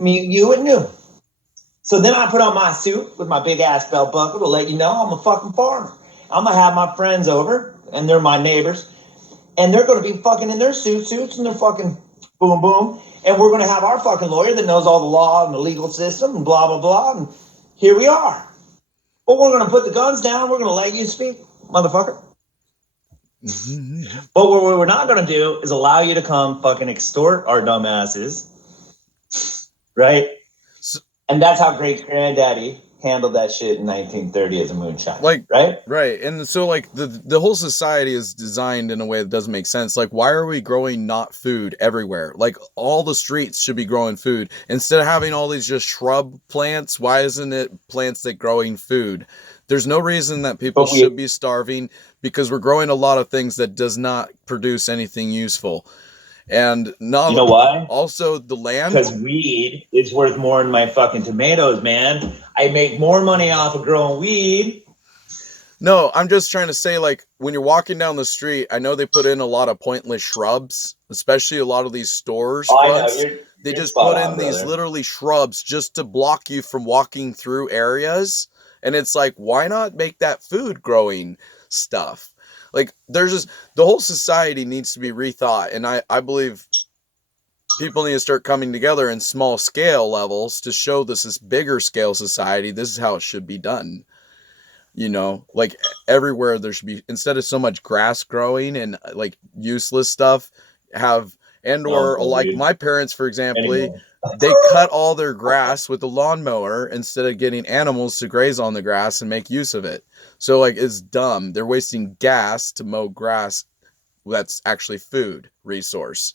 Me, you, and you. So then I put on my suit with my big ass belt buckle to let you know I'm a fucking farmer. I'm gonna have my friends over, and they're my neighbors, and they're gonna be fucking in their suits and their fucking boom boom, and we're gonna have our fucking lawyer that knows all the law and the legal system and blah blah blah, and here we are. But we're gonna put the guns down. We're gonna let you speak, motherfucker. But what we're not gonna do is allow you to come fucking extort our dumbasses, right? And that's how great granddaddy handled that shit in 1930 as a moonshine. Like, right? Right. And so like the whole society is designed in a way that doesn't make sense. Like, why are we growing not food everywhere? Like, all the streets should be growing food. Instead of having all these just shrub plants, why isn't it plants that growing food? There's no reason that people should be starving because we're growing a lot of things that does not produce anything useful. And not, you know why? Also the land. Because weed is worth more than my fucking tomatoes, man. I make more money off of growing weed. No, I'm just trying to say, like, when you're walking down the street, I know they put in a lot of pointless shrubs, especially a lot of these stores fronts. They just put in these literally shrubs just to block you from walking through areas. And it's like, why not make that food growing stuff? Like, there's just, the whole society needs to be rethought. And I believe people need to start coming together in small scale levels to show this bigger scale society. This is how it should be done. You know, like everywhere there should be, instead of so much grass growing and like useless stuff, have, and or like my parents, for example, they cut all their grass with the lawnmower instead of getting animals to graze on the grass and make use of it. So like, it's dumb. They're wasting gas to mow grass. That's actually food resource.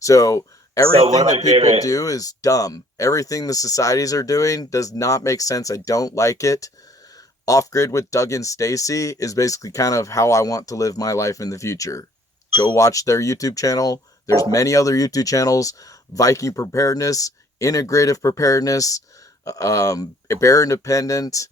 So everything that people do is dumb. Everything the societies are doing does not make sense. I don't like it. Off Grid with Doug and Stacy is basically kind of how I want to live my life in the future. Go watch their YouTube channel. There's many other YouTube channels: Viking Preparedness, Integrative Preparedness, Bear Independent,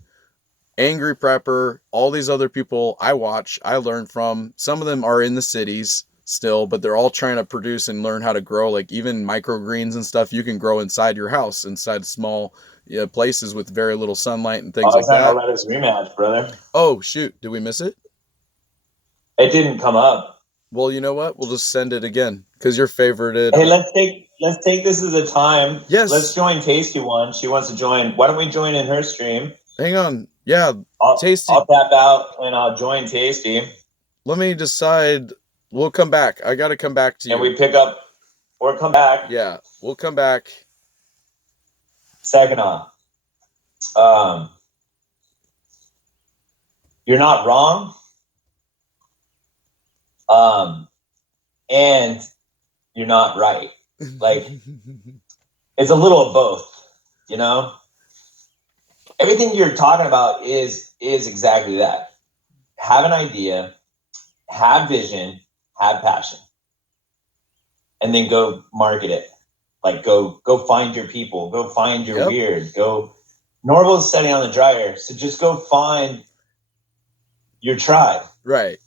Angry Prepper. All these other people I watch, I learn from. Some of them are in the cities still, but they're all trying to produce and learn how to grow, like even microgreens and stuff you can grow inside your house, inside small places with very little sunlight and things like that. Let us rematch, brother. Oh shoot, did we miss it? It didn't come up. Well, you know what? We'll just send it again because you're favorited. Hey, let's take this as a time. Yes. Let's join Tasty One. She wants to join. Why don't we join in her stream? Hang on. Yeah, Tasty. I'll tap out and I'll join Tasty. Let me decide. We'll come back. I got to come back to you. And we pick up or come back. Yeah, we'll come back. Second off, you're not wrong. And you're not right. Like, it's a little of both, you know? Everything you're talking about is exactly that. Have an idea, have vision, have passion, and then go market it. Like, go find your people, go find your weird, go. Norval is sitting on the dryer, so just go find your tribe. Right.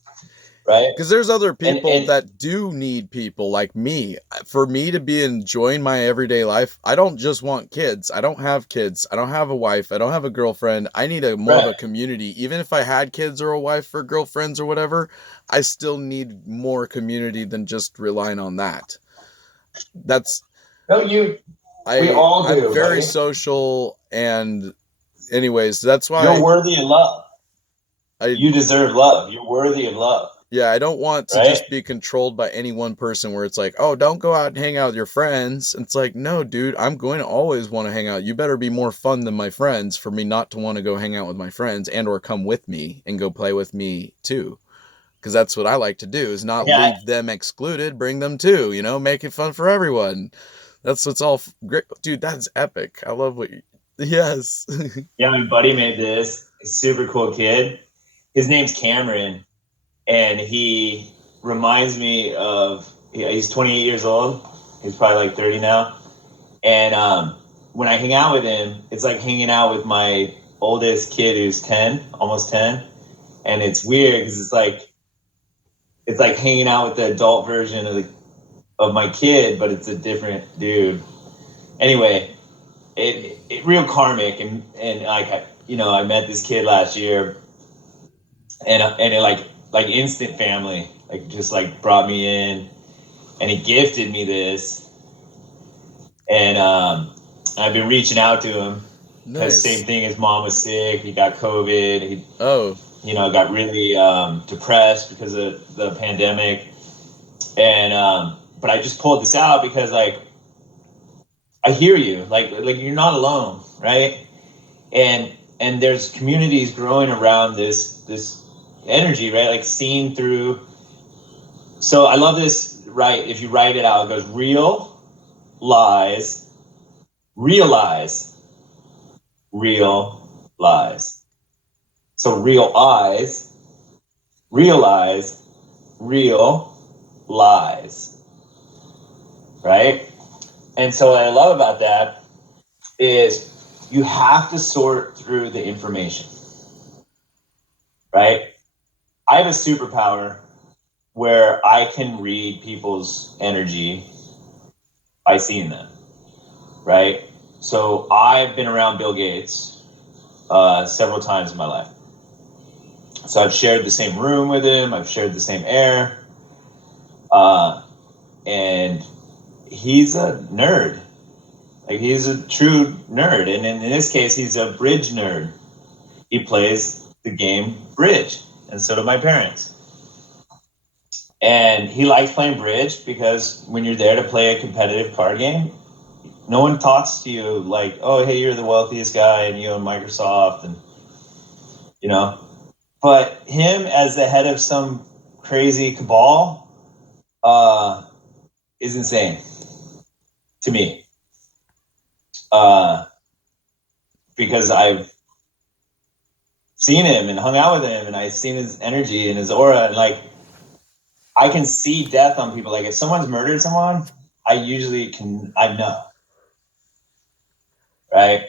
Because there's other people that do need people like me. For me to be enjoying my everyday life, I don't just want kids. I don't have kids. I don't have a wife. I don't have a girlfriend. I need more of a community. Even if I had kids or a wife or girlfriends or whatever, I still need more community than just relying on that. That's... we all do. I'm very social, and anyways, that's why you're worthy of love. You deserve love. You're worthy of love. Yeah, I don't want to just be controlled by any one person where it's like, oh, don't go out and hang out with your friends. It's like, no, dude, I'm going to always want to hang out. You better be more fun than my friends for me not to want to go hang out with my friends and or come with me and go play with me too. Because that's what I like to do, is not leave them excluded, bring them too, you know, make it fun for everyone. That's what's all great. Dude, that's epic. I love what you... Yes. Yeah, my buddy made this. Super cool kid. His name's Cameron. And he reminds me of, he's 28 years old. He's probably like 30 now. And when I hang out with him, it's like hanging out with my oldest kid who's 10, almost 10. And it's weird because it's like hanging out with the adult version of my kid, but it's a different dude. Anyway, it real karmic, and like, you know, I met this kid last year, and it like instant family, like just like brought me in, and he gifted me this, and I've been reaching out to him because same thing, his mom was sick, he got COVID, he you know, got really depressed because of the pandemic, and but I just pulled this out because like I hear you, like you're not alone, right? And there's communities growing around this energy, right? Like seen through. So I love this, right? If you write it out, it goes real lies, realize, real lies. So real eyes, realize, real lies, right? And so what I love about that is you have to sort through the information, right? I have a superpower where I can read people's energy by seeing them, right? So I've been around Bill Gates several times in my life. So I've shared the same room with him. I've shared the same air. And he's a nerd. Like, he's a true nerd. And in this case, he's a bridge nerd. He plays the game bridge. And so do my parents. And he likes playing bridge because when you're there to play a competitive card game, no one talks to you like, oh, hey, you're the wealthiest guy and you own Microsoft, and, you know. But him as the head of some crazy cabal is insane to me, because I've seen him and hung out with him, and I've seen his energy and his aura, and like I can see death on people. Like if someone's murdered someone, I know, right?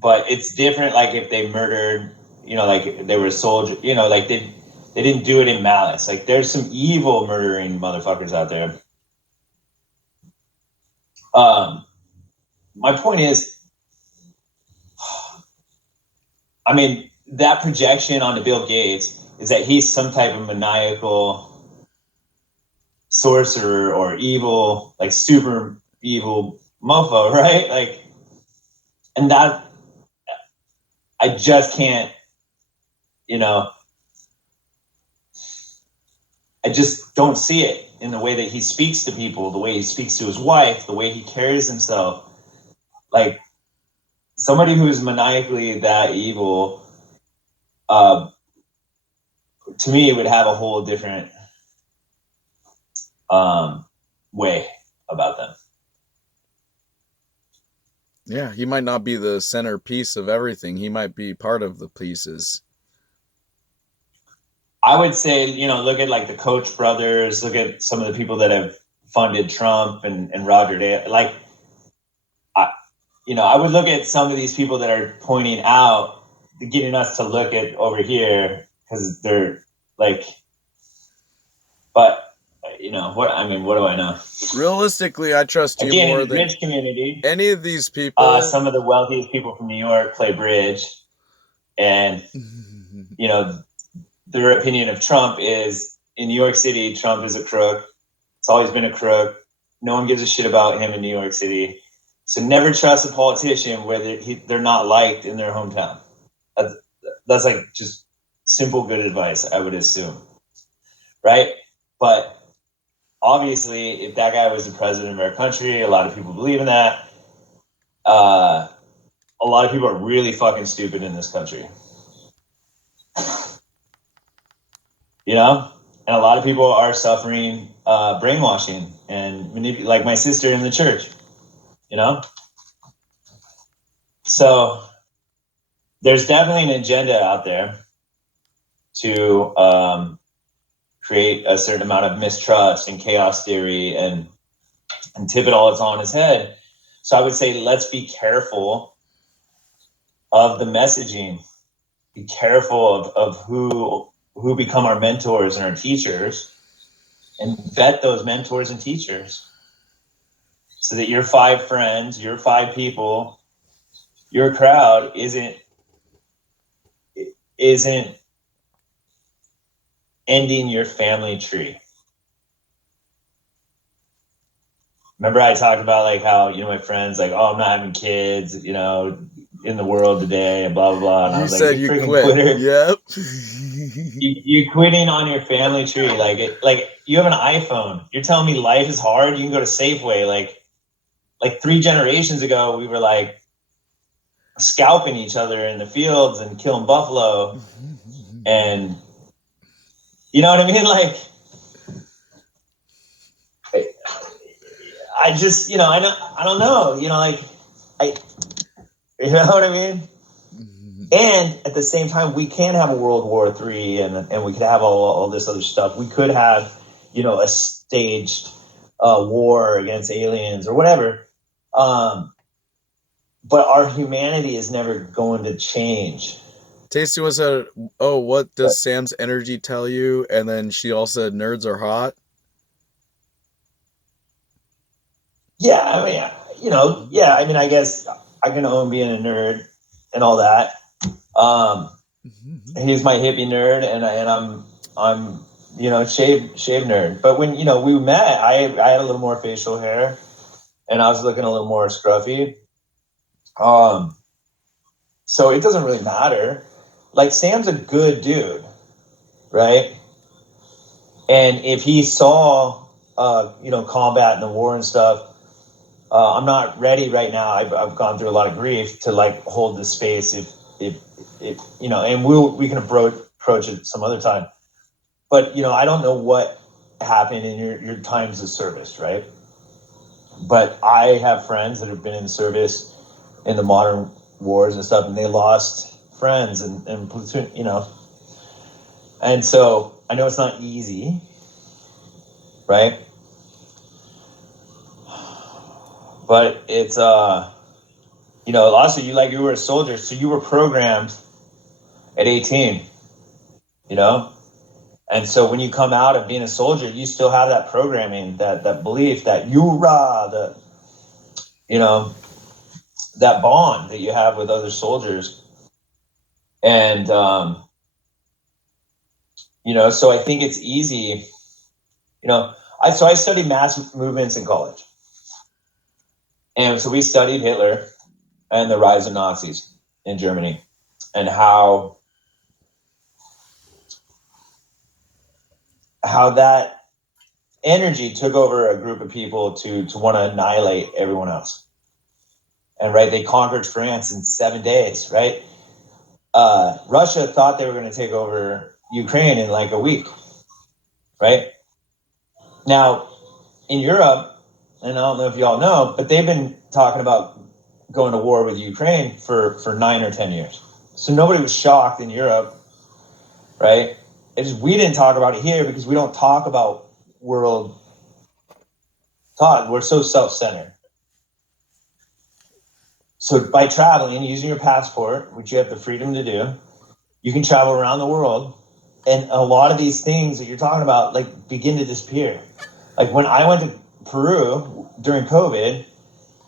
But it's different. Like if they murdered, you know, like they were a soldier, you know, like they didn't do it in malice. Like there's some evil murdering motherfuckers out there. My point is, I mean, that projection onto Bill Gates is that he's some type of maniacal sorcerer or evil, like super evil mofo, right? Like, and that I just can't, you know, I just don't see it in the way that he speaks to people, the way he speaks to his wife, the way he carries himself. Like somebody who is maniacally that evil, to me, would have a whole different way about them. Yeah, he might not be the centerpiece of everything. He might be part of the pieces. I would say, you know, look at like the Koch brothers, look at some of the people that have funded Trump and Roger Day. Like, I would look at some of these people that are pointing out, getting us to look at over here, because they're like, but, you know, what do I know? Realistically, I trust you more than rich community. Any of these people. Some of the wealthiest people from New York play bridge, and, you know, their opinion of Trump is, in New York City, Trump is a crook. It's always been a crook. No one gives a shit about him in New York City. So never trust a politician where they're not liked in their hometown. That's like just simple good advice, I would assume. Right? But obviously, if that guy was the president of our country, a lot of people believe in that. A lot of people are really fucking stupid in this country. You know? And a lot of people are suffering brainwashing and like my sister in the church, you know? So there's definitely an agenda out there to create a certain amount of mistrust and chaos theory and tip it all on its head. So I would say, let's be careful of the messaging. Be careful of who become our mentors and our teachers, and vet those mentors and teachers so that your 5 friends, your 5 people your crowd isn't ending your family tree. Remember I talked about like how, my friends like, oh, I'm not having kids, in the world today and blah, blah, blah. And I was like, you freaking quit. Quitter. Yep. You're quitting on your family tree. Like you have an iPhone. You're telling me life is hard. You can go to Safeway. Like 3 generations ago, we were like scalping each other in the fields and killing buffalo. And you know what I mean? Like, I just, I don't know, you know what I mean? And at the same time, we can have a World War III and we could have all this other stuff. We could have, a staged war against aliens or whatever. But our humanity is never going to change. Tasty was said, oh, what does Sam's energy tell you? And then she also said, nerds are hot. Yeah, I mean, I guess I can own being a nerd and all that. He's my hippie nerd, and I'm shave nerd. But when we met, I had a little more facial hair, and I was looking a little more scruffy. So it doesn't really matter. Like, Sam's a good dude, right? And if he saw, combat and the war and stuff, I'm not ready right now. I've gone through a lot of grief to like hold this space. If and we can approach it some other time. But I don't know what happened in your times of service, right? But I have friends that have been in service in the modern wars and stuff, and they lost friends and platoon, And so I know it's not easy, right? But it's also you were a soldier, so you were programmed at 18, and so when you come out of being a soldier, you still have that programming, that belief, that that bond that you have with other soldiers. And so I think it's easy. I studied mass movements in college, and so we studied Hitler and the rise of Nazis in Germany, and how that energy took over a group of people to want to annihilate everyone else. And right, they conquered France in 7 days, right? Russia thought they were going to take over Ukraine in like a week, right? Now, in Europe, and I don't know if y'all know, but they've been talking about going to war with Ukraine for 9 or 10 years. So nobody was shocked in Europe, right? We didn't talk about it here because we don't talk about world thought. We're so self-centered. So by traveling and using your passport, which you have the freedom to do, you can travel around the world, and a lot of these things that you're talking about like begin to disappear. Like when I went to Peru during COVID,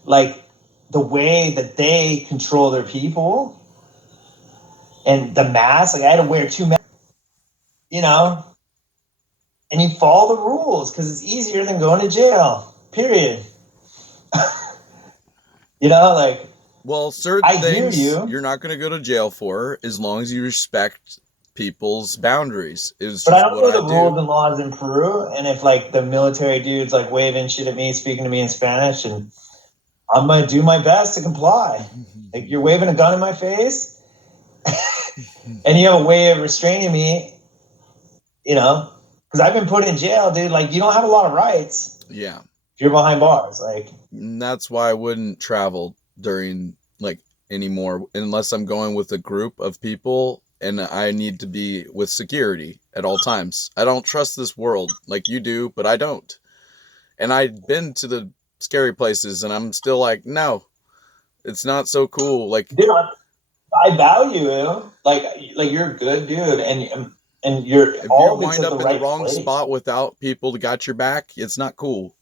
like the way that they control their people and the mask, like I had to wear 2 masks, and you follow the rules because it's easier than going to jail, period. Well, certain things you're not going to go to jail for as long as you respect people's boundaries. But I don't know the rules and laws in Peru, and if like the military dude's like waving shit at me, speaking to me in Spanish, and I'm gonna do my best to comply. Like, you're waving a gun in my face, and you have a way of restraining me, because I've been put in jail, dude. Like, you don't have a lot of rights. Yeah. If you're behind bars, like. And that's why I wouldn't travel during like anymore unless I'm going with a group of people and I need to be with security at all times. I don't trust this world like you do, but I don't. And I've been to the scary places and I'm still like, no, it's not so cool. Like, dude, I value you. Like you're a good dude, and you're if all you wind up in right the wrong place. spot without people that got your back, it's not cool.